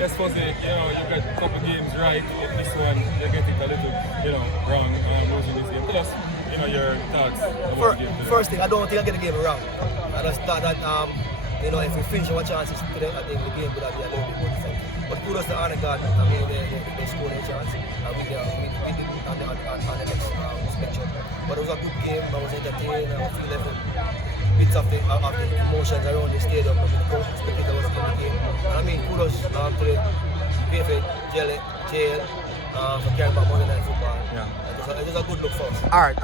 yes, Fuzzy, you got a couple games right. This one, you get it a little, wrong, losing this game. Tell us, your thoughts about the game today. First thing, I don't think I get the game wrong. I just thought that, if we finish our chances today, I think the game would have been a little bit more defensive. But kudos to Arnett, they scored a chance. We did on the next spectrum. But it was a good game. I was entertained. I was feeling bits of the emotions around the stadium. The spectator was in the game. And kudos to the PFA jail for carrying about Monday Night Football. Yeah. It was a good look for us. All right.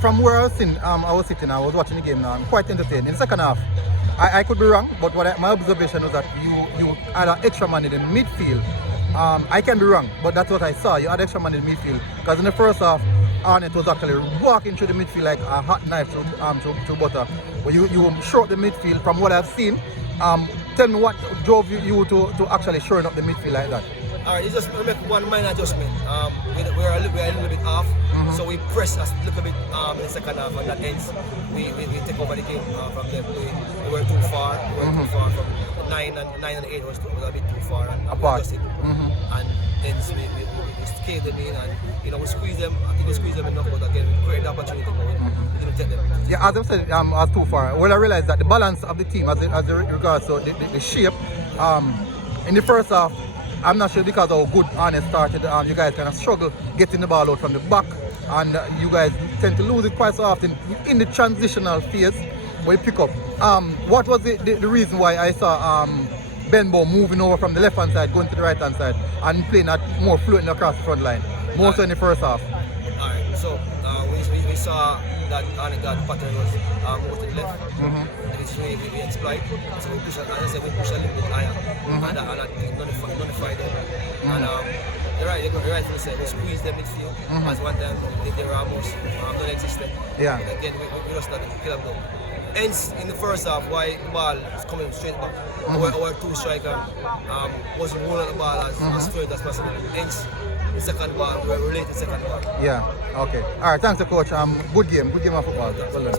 From where I was sitting, I was watching the game now. I'm quite entertained. In the second half, I could be wrong, but my observation was that you had an extra man in the midfield. I can be wrong, but that's what I saw. You had extra man in the midfield because in the first half, Arnett was actually walking through the midfield like a hot knife through butter. But you short the midfield from what I've seen. Tell me what drove you to actually shoring up the midfield like that. Alright, it's just make one minor adjustment. We're a little bit off, so we press a little bit in the second half, and that ends. We take over the game from them. We were too far. We were too far from 9 and 8 was a bit too far, and apart. And hence we scaled them in, and we squeeze them. I think we squeeze them enough, but again we create the opportunity, but we didn't take them. Yeah, as I said, I was too far. Well, I realized that the balance of the team, as regards to the shape, in the first half. I'm not sure because of how good Arnett started, you guys kind of struggle getting the ball out from the back, and you guys tend to lose it quite so often in the transitional phase where you pick up. What was the reason why I saw Benbow moving over from the left hand side, going to the right hand side, and playing that more fluent across the front line, more so in the first half? Alright, so we saw that Arnett got pattern was more to the left. Which we exploit. So we push, as I said, we push a little bit higher, and nullify them. And you're right to say, we squeeze them midfield. As one time they were almost non-existent. Yeah. But again, we just started to kill them. Hence, in the first half, why the ball is coming straight back. Our two striker wasn't rolling the ball as fluent as possible. Hence, the second ball, we're related second ball. Yeah. Okay. All right. Thanks, coach. Good game of football. Well done.